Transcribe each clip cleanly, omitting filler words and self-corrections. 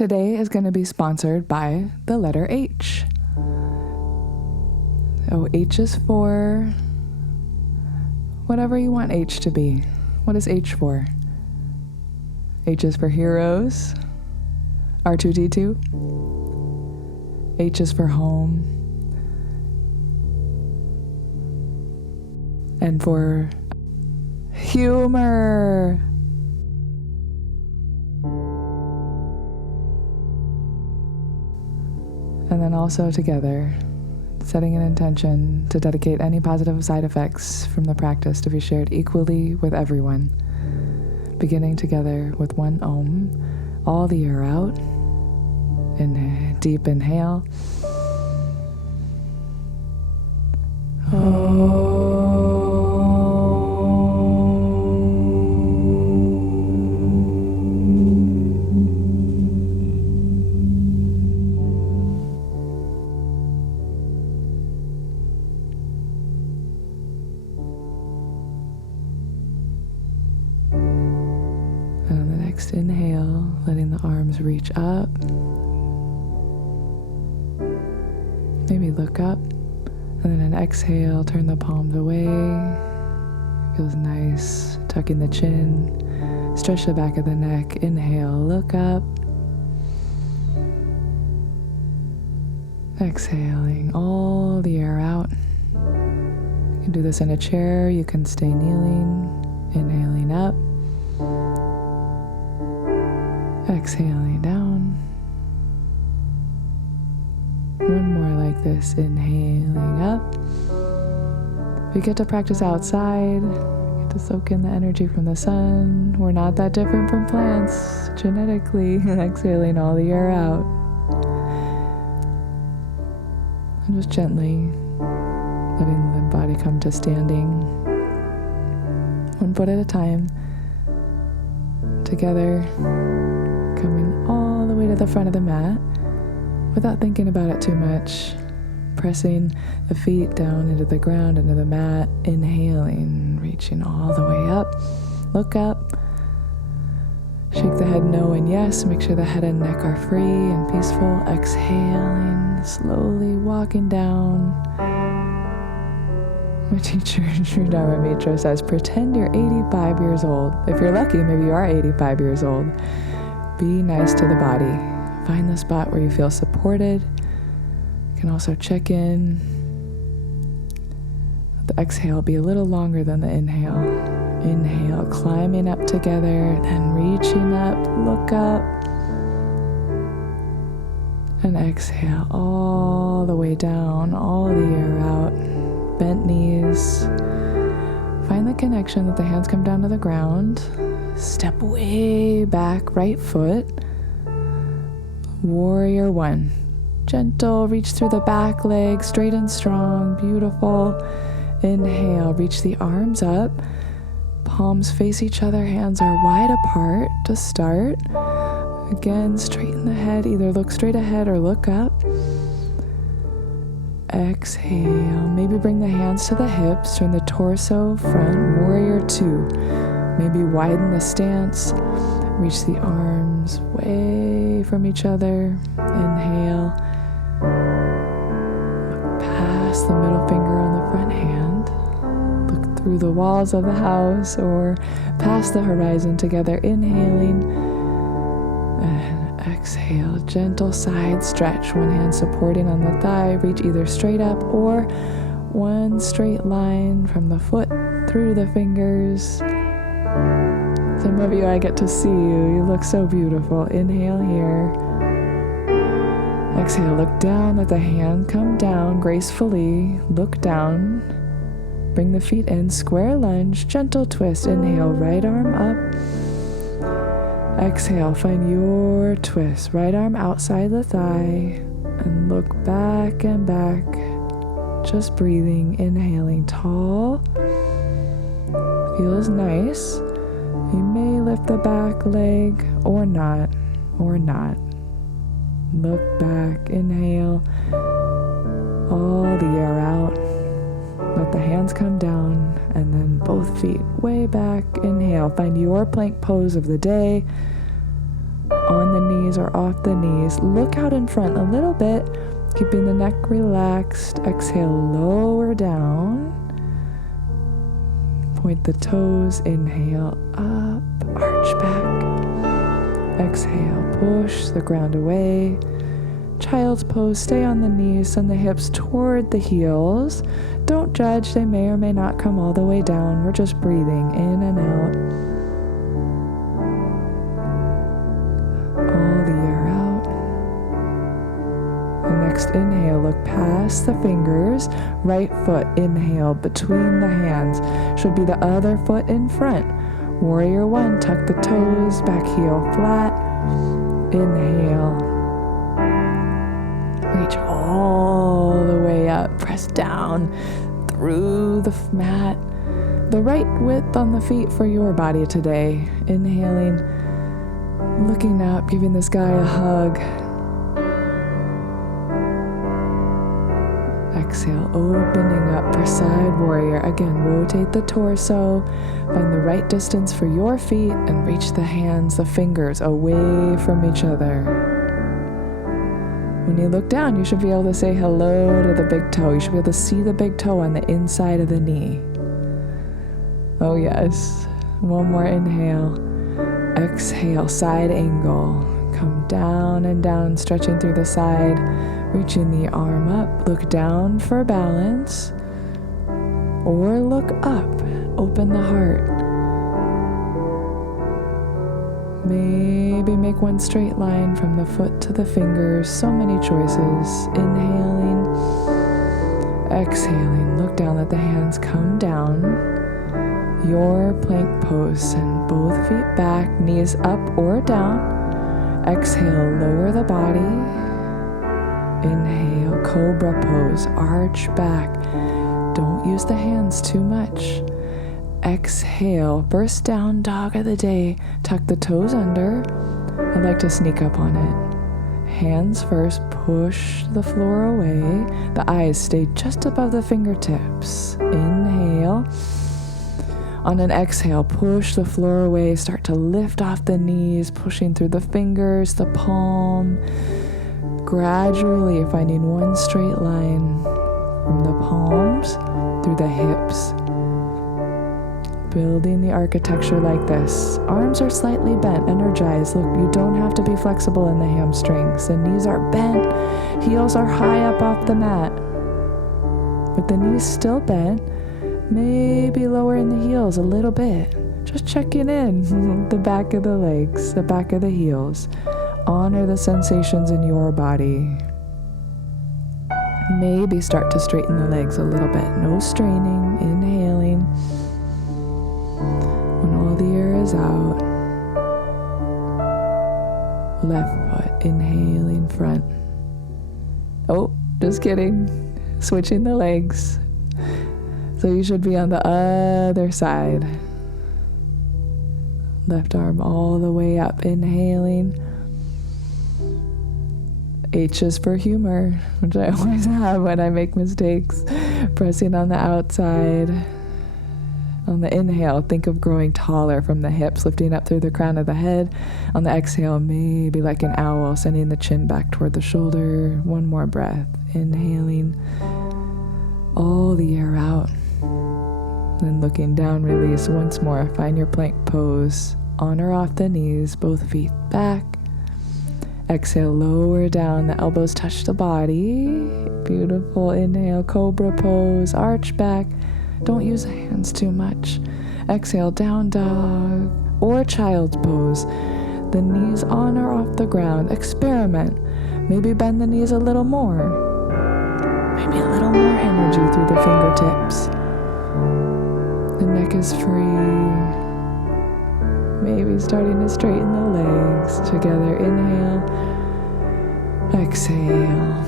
Today is going to be sponsored by the letter H. So H is for whatever you want H to be. What is H for? H is for heroes. R2D2. H is for home. And for humor. And then also together, setting an intention to dedicate any positive side effects from the practice to be shared equally with everyone. Beginning together with one Om, all the air out. Deep inhale. And on the next inhale, letting the arms reach up. Maybe look up. And then an exhale, turn the palms away. Feels nice. Tucking the chin. Stretch the back of the neck. Inhale, look up. Exhaling all the air out. You can do this in a chair. You can stay kneeling. Inhaling up. Exhaling down. One more like this, inhaling up. We get to practice outside, get to soak in the energy from the sun. We're not that different from plants, genetically. Exhaling all the air out. And just gently letting the body come to standing. One foot at a time. Together, coming all the way to the front of the mat. Without thinking about it too much, pressing the feet down into the ground, into the mat, inhaling, reaching all the way up, look up, shake the head no and yes, make sure the head and neck are free and peaceful, exhaling, slowly walking down. My teacher, Sri Dharma Mitra, says, pretend you're 85 years old. If you're lucky, maybe you are 85 years old. Be nice to the body. Find the spot where you feel supported. You can also check in. Let the exhale be a little longer than the inhale. Inhale, climbing up together, then reaching up, look up. And exhale all the way down, all the air out. Bent knees. Find the connection that the hands come down to the ground. Step way back, right foot. Warrior one. Gentle, reach through the back leg, straight and strong, beautiful. Inhale, reach the arms up. Palms face each other, hands are wide apart to start. Again, straighten the head, either look straight ahead or look up. Exhale, maybe bring the hands to the hips, turn the torso front, warrior two. Maybe widen the stance, reach the arms way from each other. Inhale, look past the middle finger on the front hand. Look through the walls of the house or past the horizon together, inhaling. And exhale, gentle side stretch, one hand supporting on the thigh, reach either straight up or one straight line from the foot through the fingers. Some of you, I get to see you. You look so beautiful. Inhale here. Exhale, look down, let the hand come down gracefully. Look down. Bring the feet in, square lunge, gentle twist. Inhale, right arm up. Exhale, find your twist. Right arm outside the thigh. And look back and back. Just breathing, inhaling tall. Feels nice. You may lift the back leg or not, Look back, inhale, all the air out. Let the hands come down and then both feet way back. Inhale, find your plank pose of the day. On the knees or off the knees. Look out in front a little bit, keeping the neck relaxed. Exhale, lower down. Point the toes, inhale up, arch back. Exhale, push the ground away. Child's pose, stay on the knees, send the hips toward the heels. Don't judge, they may or may not come all the way down. We're just breathing in and out. All the air out. The next inhale, look past the fingers. Right foot, inhale, between the hands. Should be the other foot in front. Warrior one, tuck the toes, back heel flat. Inhale. Reach all the way up. Press down through the mat. The right width on the feet for your body today. Inhaling, looking up, giving the sky a hug. Exhale, opening up for side warrior. Again, rotate the torso. Find the right distance for your feet and reach the hands, the fingers away from each other. When you look down, you should be able to say hello to the big toe. You should be able to see the big toe on the inside of the knee. Oh yes. One more inhale. Exhale, side angle. Come down and down, stretching through the side. Reaching the arm up. Look down for balance. Or look up. Open the heart. Maybe make one straight line from the foot to the fingers. So many choices. Inhaling, exhaling. Look down, let the hands come down. Your plank pose. Send both feet back, knees up or down. Exhale, lower the body. Inhale, cobra pose. Arch back. Don't use the hands too much. Exhale, first down dog of the day. Tuck the toes under. I like to sneak up on it. Hands first, push the floor away. The eyes stay just above the fingertips. Inhale. On an exhale, push the floor away. Start to lift off the knees, pushing through the fingers, the palm. Gradually finding one straight line from the palms through the hips. Building the architecture like this. Arms are slightly bent, energized. Look, you don't have to be flexible in the hamstrings. The knees are bent, heels are high up off the mat. With the knees still bent, maybe lowering the heels a little bit. Just checking in. The back of the legs, the back of the heels. Honor the sensations in your body. Maybe start to straighten the legs a little bit. No straining, inhaling. When all the air is out, left foot, inhaling front. Oh, just kidding. Switching the legs. So you should be on the other side. Left arm all the way up, inhaling. H is for humor, which I always have when I make mistakes. Pressing on the outside. On the inhale, think of growing taller from the hips, lifting up through the crown of the head. On the exhale, maybe like an owl, sending the chin back toward the shoulder. One more breath. Inhaling all the air out. Then looking down, release once more. Find your plank pose. On or off the knees, both feet back. Exhale, lower down, the elbows touch the body. Beautiful. Inhale, cobra pose, arch back. Don't use the hands too much. Exhale, down dog or child's pose. The knees on or off the ground. Experiment. Maybe bend the knees a little more. Maybe a little more energy through the fingertips. The neck is free. Maybe starting to straighten the legs. Together, inhale. Exhale.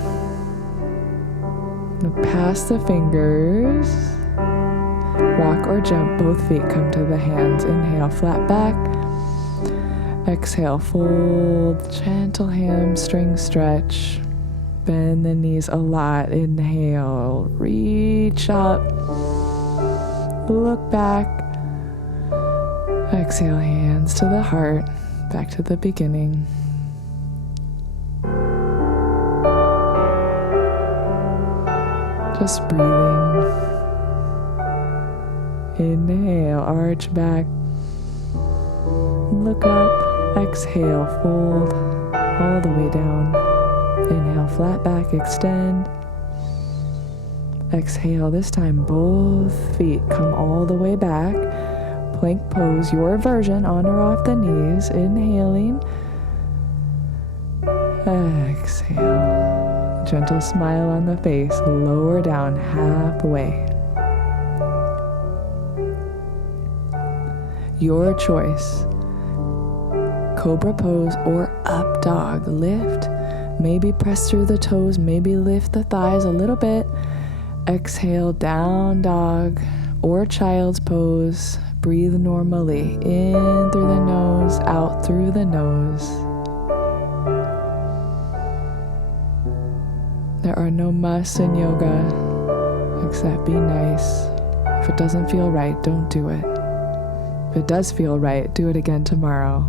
Look past the fingers. Walk or jump, both feet come to the hands. Inhale, flat back. Exhale, fold, gentle hamstring stretch. Bend the knees a lot. Inhale, reach up. Look back. Exhale, hands to the heart. Back to the beginning. Just breathing. Inhale, arch back. Look up. Exhale, fold all the way down. Inhale, flat back, extend. Exhale, this time both feet come all the way back. Plank pose, your version, on or off the knees. Inhaling. Exhale. Gentle smile on the face. Lower down halfway. Your choice. Cobra pose or up dog. Lift. Maybe press through the toes. Maybe lift the thighs a little bit. Exhale, down dog or child's pose. Breathe normally. In through the nose, out through the nose. There are no musts in yoga, except be nice. If it doesn't feel right, don't do it. If it does feel right, do it again tomorrow.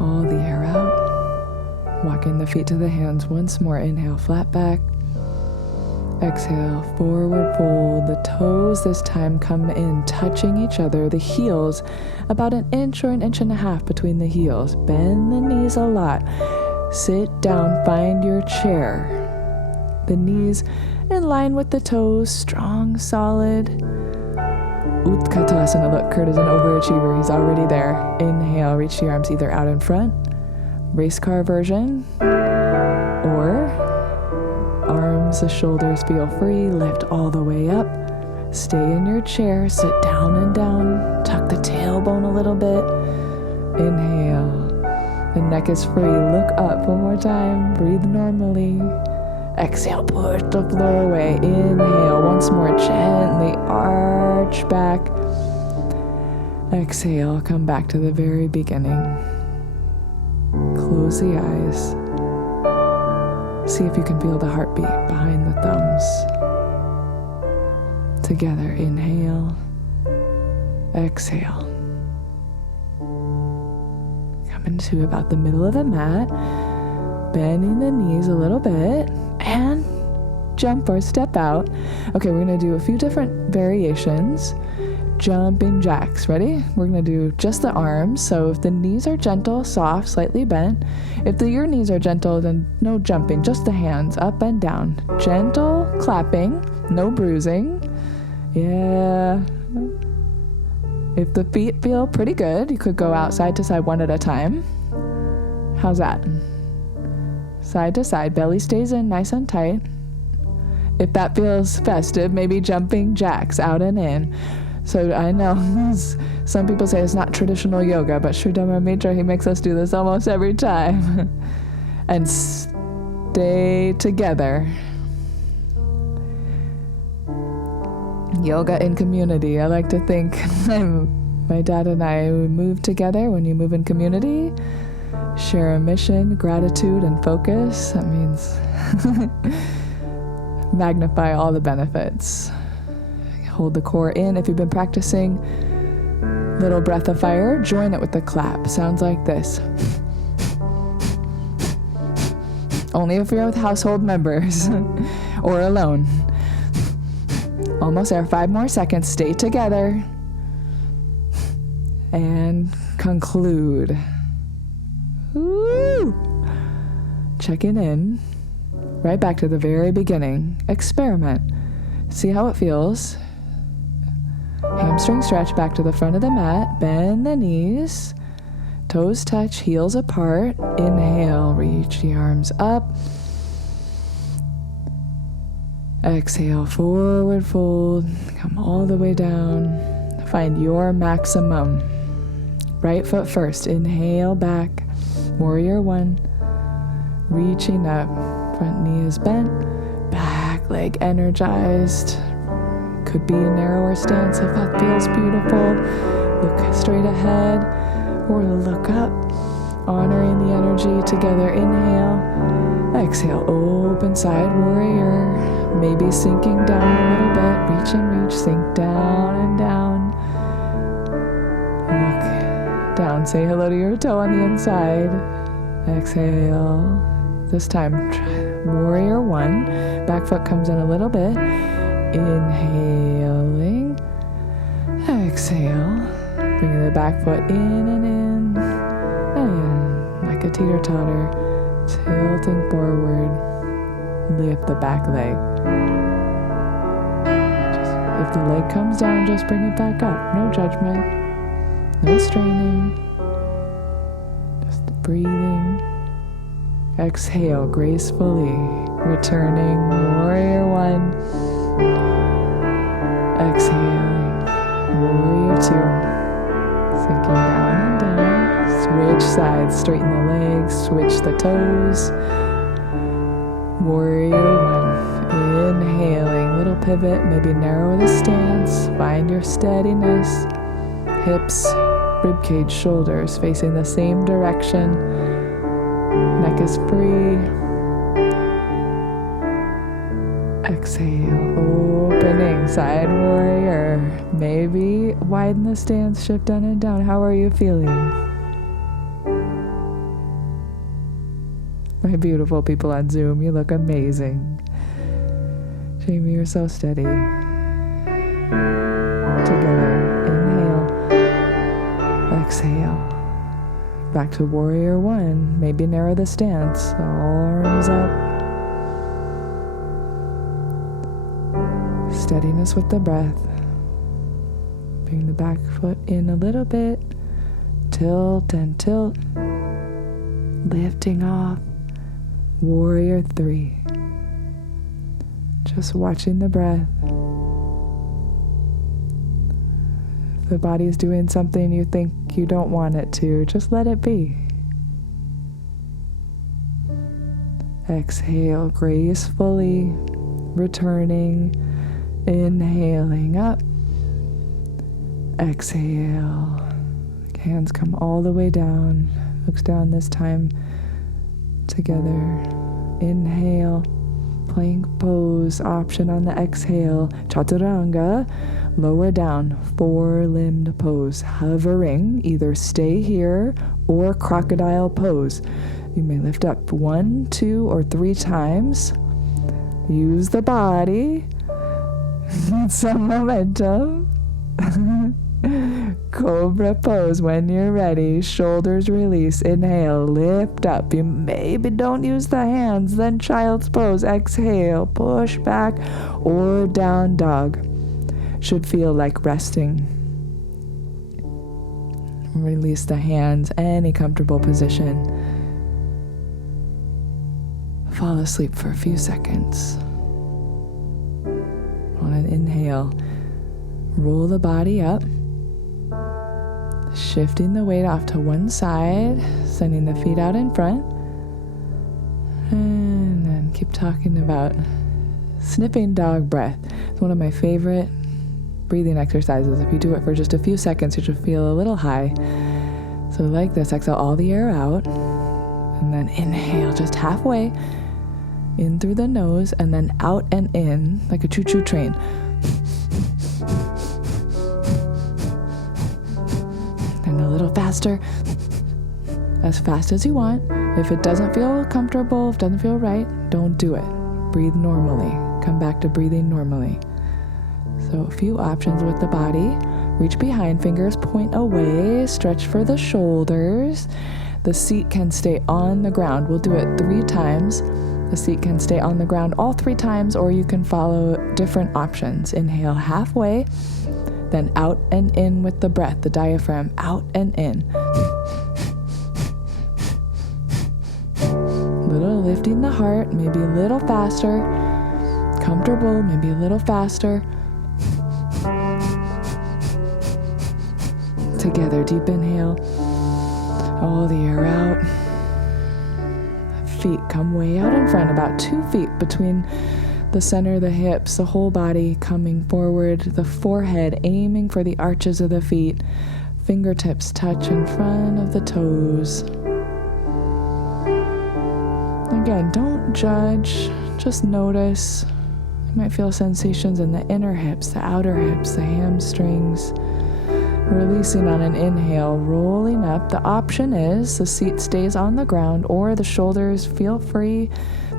All the air out. Walking the feet to the hands once more. Inhale, flat back. Exhale, forward fold. The toes this time come in, touching each other. The heels, about 1 inch or 1.5 inches between the heels. Bend the knees a lot. Sit down, find your chair. The knees in line with the toes, strong, solid. Utkatasana. Look, Kurt is an overachiever. He's already there. Inhale, reach the arms either out in front, race car version, or arms, the shoulders feel free. Lift all the way up. Stay in your chair. Sit down and down. Tuck the tailbone a little bit. Inhale. The neck is free. Look up one more time. Breathe normally. Exhale, push the floor away. Inhale, once more, gently arch back. Exhale, come back to the very beginning. Close the eyes. See if you can feel the heartbeat behind the thumbs. Together, inhale, exhale. Come into about the middle of the mat, bending the knees a little bit, and jump or step out. Okay, we're gonna do a few different variations. Jumping jacks, ready? We're gonna do just the arms. So if the knees are gentle, soft, slightly bent. If your knees are gentle, then no jumping, just the hands up and down. Gentle clapping, no bruising. Yeah. If the feet feel pretty good, you could go out side to side one at a time. How's that? Side to side, belly stays in nice and tight. If that feels festive, maybe jumping jacks out and in. So I know some people say it's not traditional yoga, but Sri Dhamma Mitra, he makes us do this almost every time. And stay together. Yoga in community. I like to think my dad and I, we move together. When you move in community, share a mission, gratitude, and focus. That means magnify all the benefits. Hold the core in. If you've been practicing little breath of fire, join it with the clap. Sounds like this. Only if you're with household members or alone. Almost there. 5 more seconds. Stay together. And conclude. Woo! Checking in. Right back to the very beginning. Experiment. See how it feels. Hamstring stretch back to the front of the mat. Bend the knees. Toes touch, heels apart. Inhale, reach the arms up. Exhale, forward fold. Come all the way down. Find your maximum. Right foot first. Inhale back. Warrior 1. Reaching up. Front knee is bent. Back leg energized. Could be a narrower stance if that feels beautiful. Look straight ahead or look up. Honoring the energy together. Inhale. Exhale. Open side warrior. Maybe sinking down a little bit. Reach and reach. Sink down and down. Look down. Say hello to your toe on the inside. Exhale. This time, warrior one. Back foot comes in a little bit. Inhaling. Exhale. Bringing the back foot in and in. And like a teeter-totter. Tilting forward. Lift the back leg. If the leg comes down, just bring it back up. No judgment. No straining. Just breathing. Exhale gracefully. Returning. Warrior one. Exhaling. Warrior two. Sinking down and down. Switch sides. Straighten the legs. Switch the toes. Warrior one. Inhaling, little pivot, maybe narrow the stance, find your steadiness, hips, ribcage, shoulders facing the same direction, neck is free. Exhale, opening, side warrior, maybe widen the stance, shift down and down. How are you feeling? My beautiful people on Zoom, you look amazing. Jamie, you're so steady. Together, inhale, exhale. Back to warrior one. Maybe narrow the stance, arms up. Steadiness with the breath. Bring the back foot in a little bit. Tilt and tilt. Lifting off. Warrior three. Just watching the breath. If the body is doing something you think you don't want it to, just let it be. Exhale gracefully, returning, inhaling up. Exhale. Hands come all the way down. Looks down this time. Together. Inhale. Plank pose option on the exhale. Chaturanga. Lower down. Four-limbed pose. Hovering. Either stay here or crocodile pose. You may lift up 1, 2, or 3 times. Use the body. Need some momentum. Cobra pose when you're ready. Shoulders release. Inhale. Lift up. You maybe don't use the hands. Then child's pose. Exhale. Push back or down dog. Should feel like resting. Release the hands. Any comfortable position. Fall asleep for a few seconds. On an inhale, roll the body up. Shifting the weight off to one side, sending the feet out in front. And then keep talking about sniffing dog breath. It's one of my favorite breathing exercises. If you do it for just a few seconds, you should feel a little high. So like this, exhale all the air out. And then inhale just halfway. In through the nose, and then out and in like a choo-choo train. And a little faster, as fast as you want. If it doesn't feel comfortable, if it doesn't feel right, don't do it. Breathe normally. Come back to breathing normally. So a few options with the body. Reach behind, fingers point away, stretch for the shoulders. The seat can stay on the ground. We'll do it 3 times. The seat can stay on the ground all 3 times, or you can follow different options. Inhale halfway, then out and in with the breath, the diaphragm, out and in. Little lifting the heart, maybe a little faster. Comfortable, maybe a little faster. Together, deep inhale. All the air out. Feet come way out in front, about 2 feet between the center of the hips, the whole body coming forward, the forehead aiming for the arches of the feet, fingertips touch in front of the toes. Again, don't judge, just notice. You might feel sensations in the inner hips, the outer hips, the hamstrings, Releasing on an inhale, rolling up. The option is the seat stays on the ground or the shoulders feel free,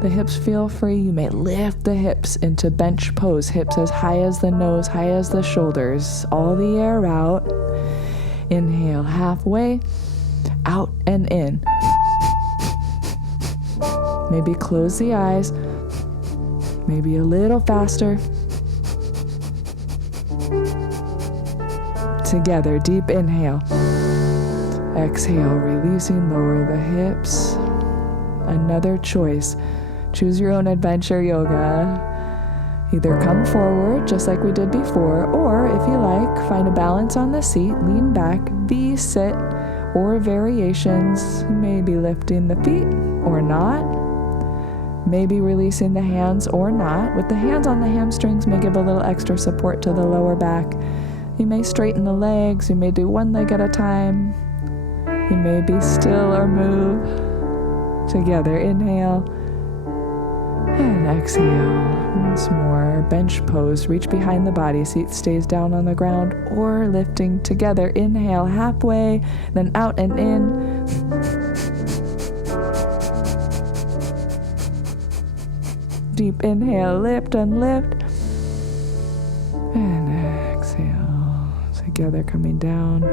the hips feel free. You may lift the hips into bench pose, hips as high as the nose, high as the shoulders. All the air out. Inhale halfway, out and in. Maybe close the eyes, maybe a little faster. Together, deep inhale. Exhale, releasing, lower the hips. Another choice. Choose your own adventure yoga. Either come forward, just like we did before, or if you like, find a balance on the seat, lean back, V-sit, or variations, maybe lifting the feet or not. Maybe releasing the hands or not. With the hands on the hamstrings may give a little extra support to the lower back. You may straighten the legs, you may do one leg at a time. You may be still or move. Together, inhale and exhale. Once more, bench pose, reach behind the body, seat stays down on the ground or lifting. Together, inhale halfway, then out and in. Deep inhale, lift and lift. And exhale. Together, coming down.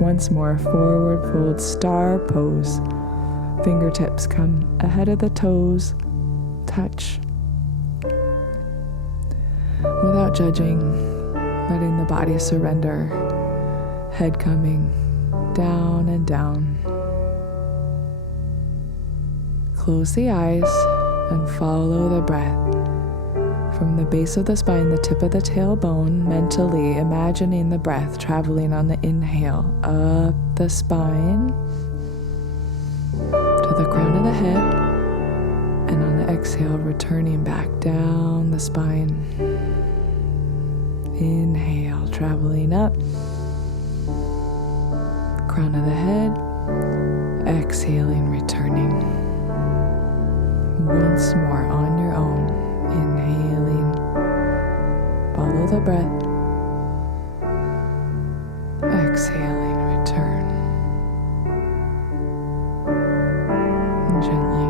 Once more, forward fold, star pose. Fingertips come ahead of the toes. Touch. Without judging, letting the body surrender. Head coming down and down. Close the eyes and follow the breath. From the base of the spine, the tip of the tailbone, mentally imagining the breath traveling on the inhale up the spine to the crown of the head, and on the exhale, returning back down the spine. Inhale, traveling up, crown of the head, exhaling, returning. Once more on your own. Inhaling, follow the breath, exhaling, return. And gently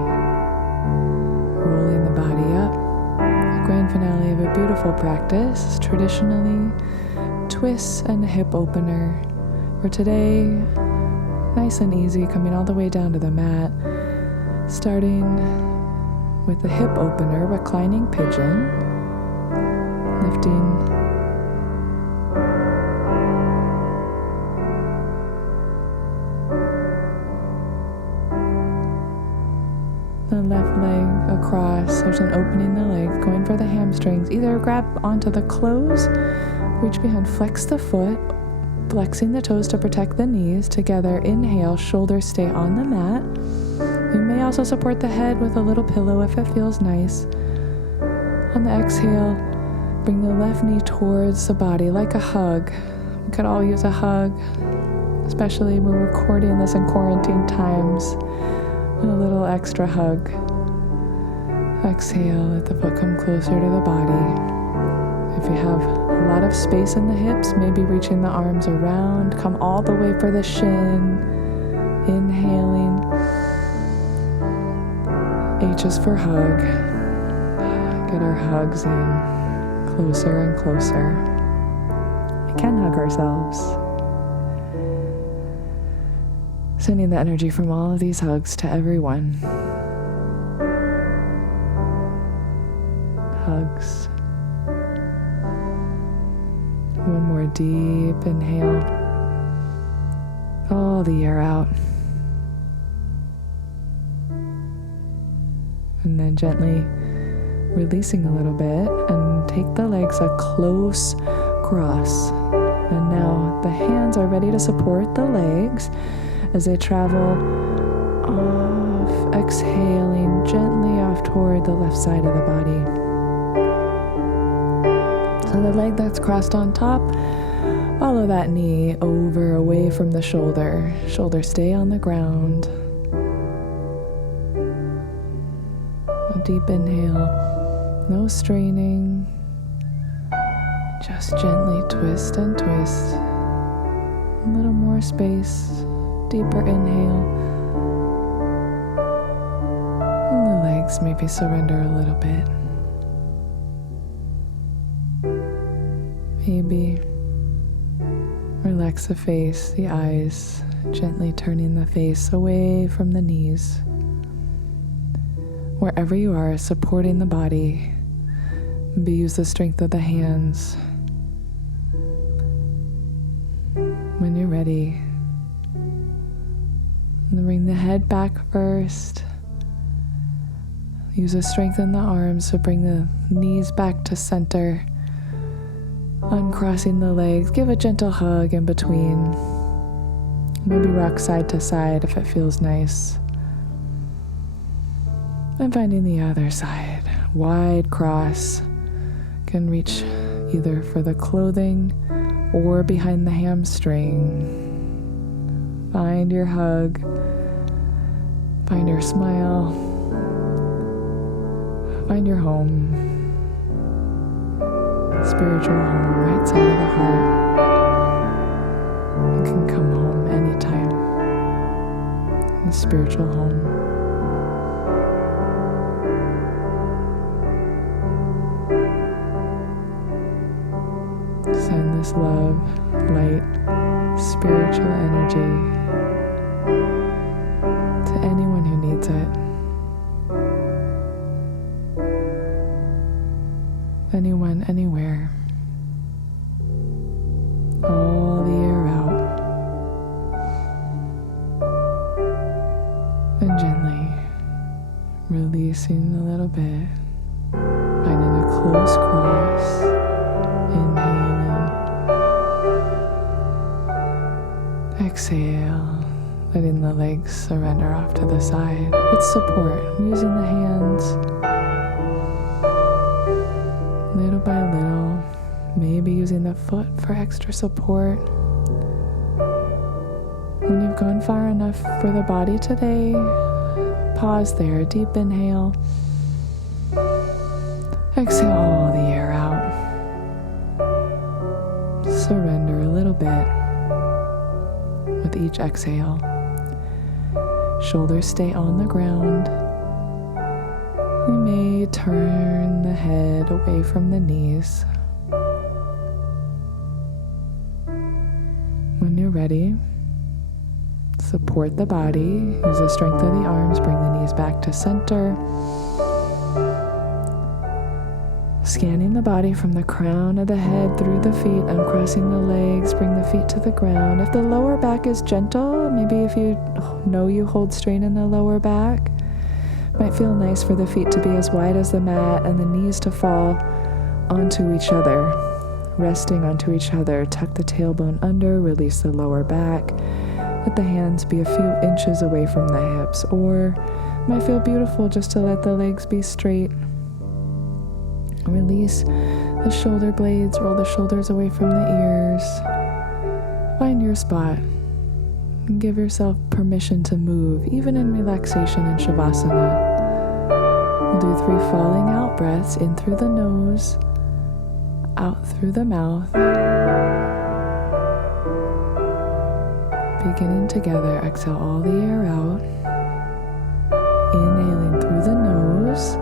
rolling the body up. The grand finale of a beautiful practice, traditionally twists and a hip opener. For today, nice and easy, coming all the way down to the mat, starting with the hip opener, reclining pigeon, lifting the left leg across. There's an opening in the leg, going for the hamstrings. Either grab onto the clothes, reach behind, flex the foot, flexing the toes to protect the knees. Together, inhale, shoulders stay on the mat. You may also support the head with a little pillow if it feels nice. On the exhale, bring the left knee towards the body like a hug. We could all use a hug, especially when we're recording this in quarantine times. And a little extra hug. Exhale, let the foot come closer to the body. If you have a lot of space in the hips, maybe reaching the arms around. Come all the way for the shin. Inhaling. H is for hug. Get our hugs in closer and closer. We can hug ourselves. Sending the energy from all of these hugs to everyone. Hugs. One more deep inhale. All the air out. And then gently releasing a little bit, and take the legs a close cross. And now the hands are ready to support the legs as they travel off, exhaling gently off toward the left side of the body. So the leg that's crossed on top, follow that knee over, away from the shoulder. Shoulders stay on the ground. A deep inhale, no straining. Just gently twist and twist. A little more space, deeper inhale. And the legs maybe surrender a little bit. Maybe relax the face, the eyes, gently turning the face away from the knees. Wherever you are, supporting the body. Maybe use the strength of the hands. When you're ready, bring the head back first. Use the strength in the arms to bring the knees back to center. Uncrossing the legs, give a gentle hug in between. Maybe rock side to side if it feels nice. And finding the other side. Wide cross. Can reach either for the clothing or behind the hamstring. Find your hug. Find your smile. Find your home. Spiritual home, right side of the heart. You can come home anytime. The spiritual home. Send this love, light, spiritual energy to anyone who needs it. Anyone, anywhere. All the air out. And gently releasing a little bit. Finding a close cross. Inhaling. Exhale. Letting the legs surrender off to the side with support. Using the hands. Little by little, maybe using the foot for extra support. When you've gone far enough for the body today, pause there, deep inhale. Exhale all the air out. Surrender a little bit with each exhale. Shoulders stay on the ground. We may turn the head away from the knees. When you're ready, support the body. Use the strength of the arms. Bring the knees back to center. Scanning the body from the crown of the head through the feet, uncrossing the legs. Bring the feet to the ground. If the lower back is gentle, maybe if you know you hold strain in the lower back, might feel nice for the feet to be as wide as the mat and the knees to fall onto each other, resting onto each other. Tuck the tailbone under, release the lower back. Let the hands be a few inches away from the hips, or it might feel beautiful just to let the legs be straight. Release the shoulder blades, roll the shoulders away from the ears. Find your spot. And give yourself permission to move, even in relaxation and shavasana. We'll do 3 falling out breaths, in through the nose, out through the mouth. Beginning together, exhale all the air out. Inhaling through the nose.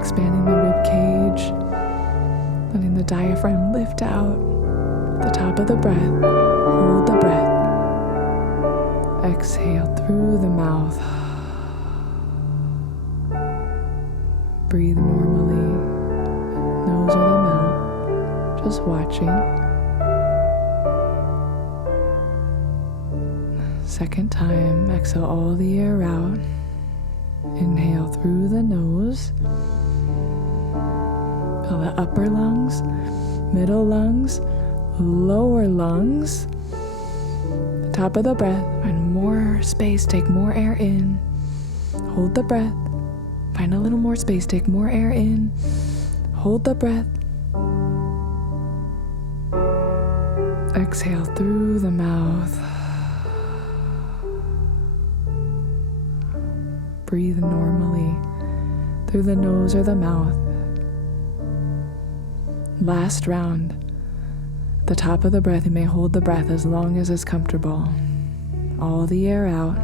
Expanding the rib cage, letting the diaphragm lift out. The top of the breath, hold the breath. Exhale through the mouth. Breathe normally, nose or the mouth, just watching. Second time, exhale all the air out. Inhale through the nose. Feel the upper lungs, middle lungs, lower lungs. Top of the breath, find more space, take more air in. Hold the breath, find a little more space, take more air in. Hold the breath. Exhale through the mouth. Breathe normally through the nose or the mouth. Last round. At the top of the breath, you may hold the breath as long as is comfortable. All the air out.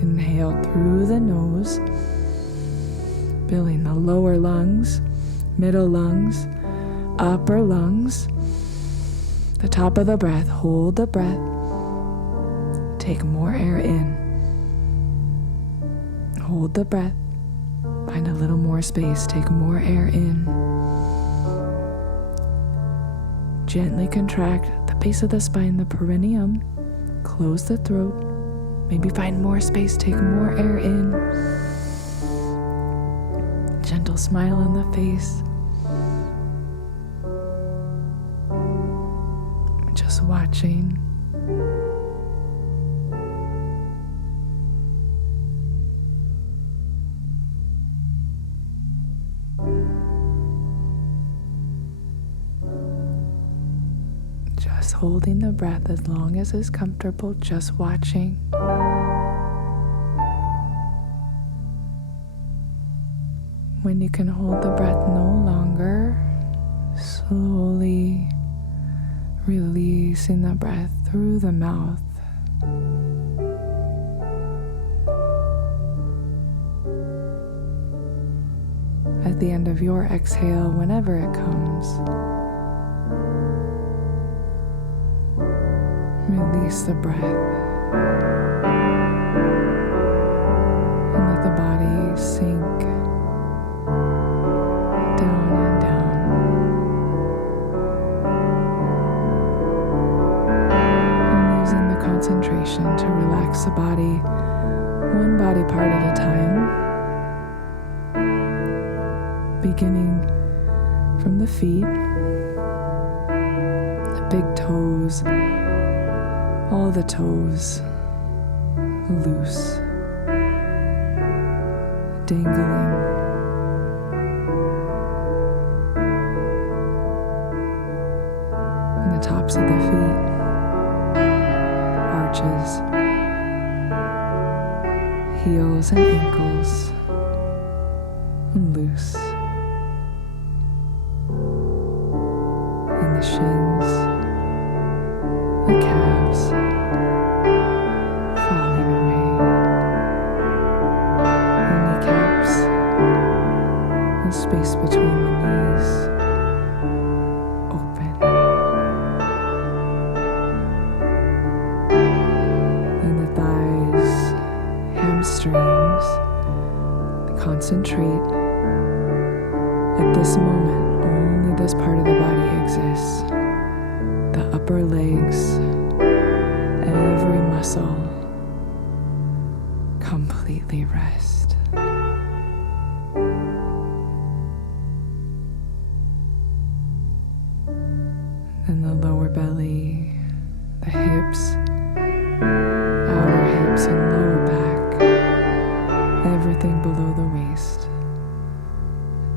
Inhale through the nose, filling the lower lungs, middle lungs, upper lungs. The top of the breath, hold the breath. Take more air in. Hold the breath. Find a little more space. Take more air in. Gently contract the base of the spine, the perineum. Close the throat. Maybe find more space. Take more air in. Gentle smile on the face. Just watching. Just holding the breath as long as is comfortable, just watching. When you can hold the breath no longer, slowly releasing the breath through the mouth. At the end of your exhale, whenever it comes, release the breath and let the body sink down and down. And using the concentration to relax the body, one body part at a time, beginning from the feet, the big toes, all the toes loose, dangling. And the tops of the feet, arches, heels and ankles loose. And the shins, the calves falling away, the kneecaps, the space between the knees open, and the thighs, hamstrings. Concentrate. At this moment, only this part of the body exists. The upper legs, every muscle, completely rest. And the lower belly, the hips, outer hips and lower back, everything below the waist,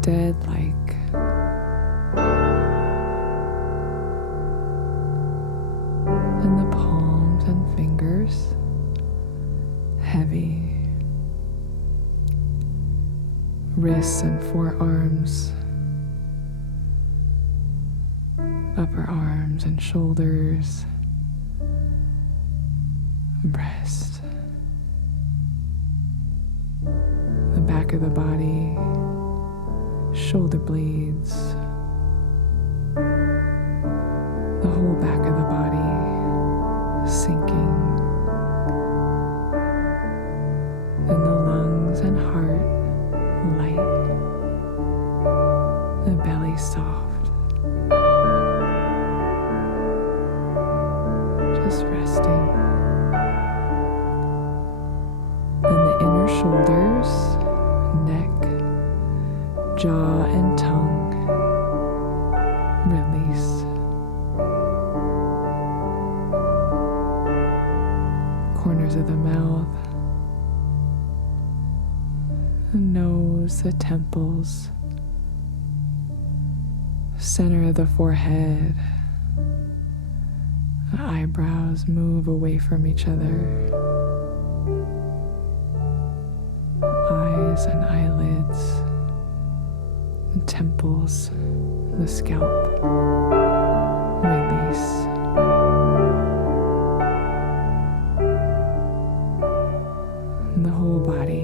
dead-like. And the palms and fingers, heavy. Wrists and forearms, upper arms and shoulders, breast, the back of the body, shoulder blades, the whole back of the body sinking, and the lungs and heart light, the belly soft, just resting. Then the inner shoulders, neck, jaw and tongue release. Corners of the mouth, the nose, the temples, center of the forehead. The eyebrows move away from each other. Eyes and eyelids, the temples, the scalp release. peace. And the whole body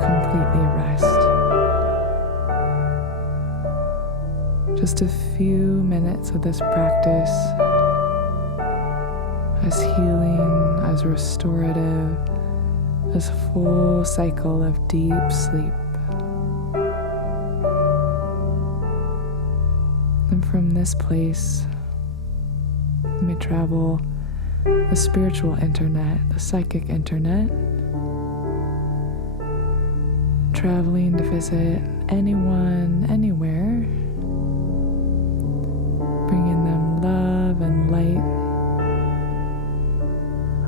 completely rest. Just a few minutes of this practice, as healing, as restorative, as full cycle of deep sleep. And from this place, let me travel the spiritual internet, the psychic internet, traveling to visit anyone, anywhere, bringing them love and light.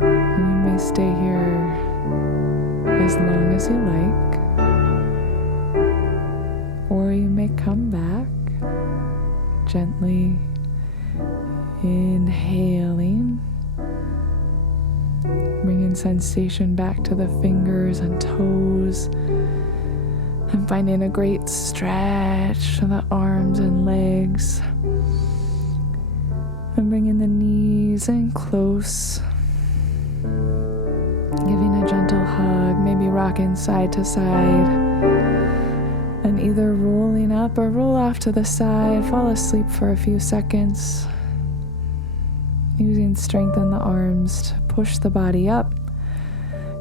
And you may stay here as long as you like, or you may come back gently inhaling, bringing sensation back to the fingers and toes, and finding a great stretch to the arms and legs, and bringing the knees in close, giving a gentle hug, maybe rocking side to side, and either rolling up or roll off to the side, fall asleep for a few seconds, using strength in the arms to push the body up.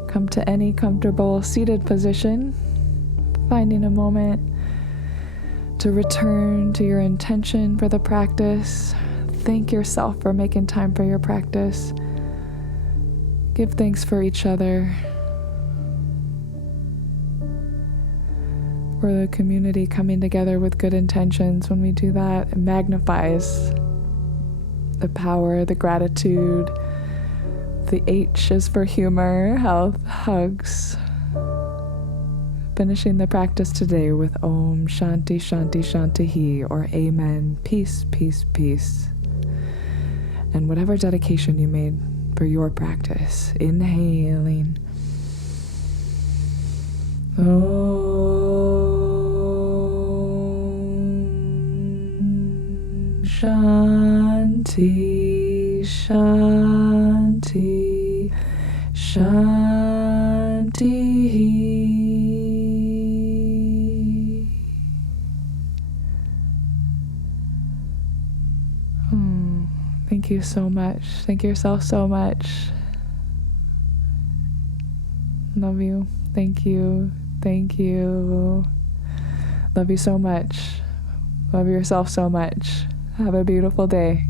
Come to any comfortable seated position, finding a moment to return to your intention for the practice. Thank yourself for making time for your practice. Give thanks for each other, for the community coming together with good intentions. When we do that, it magnifies the power, the gratitude. The H is for humor, health, hugs. Finishing the practice today with Om Shanti Shanti Shanti He, or Amen, peace, peace, peace. And whatever dedication you made for your practice, inhaling. Om Shanti Shanti Shanti. Thank you so much. Thank yourself so much. Love you. Thank you. Thank you. Love you so much. Love yourself so much. Have a beautiful day.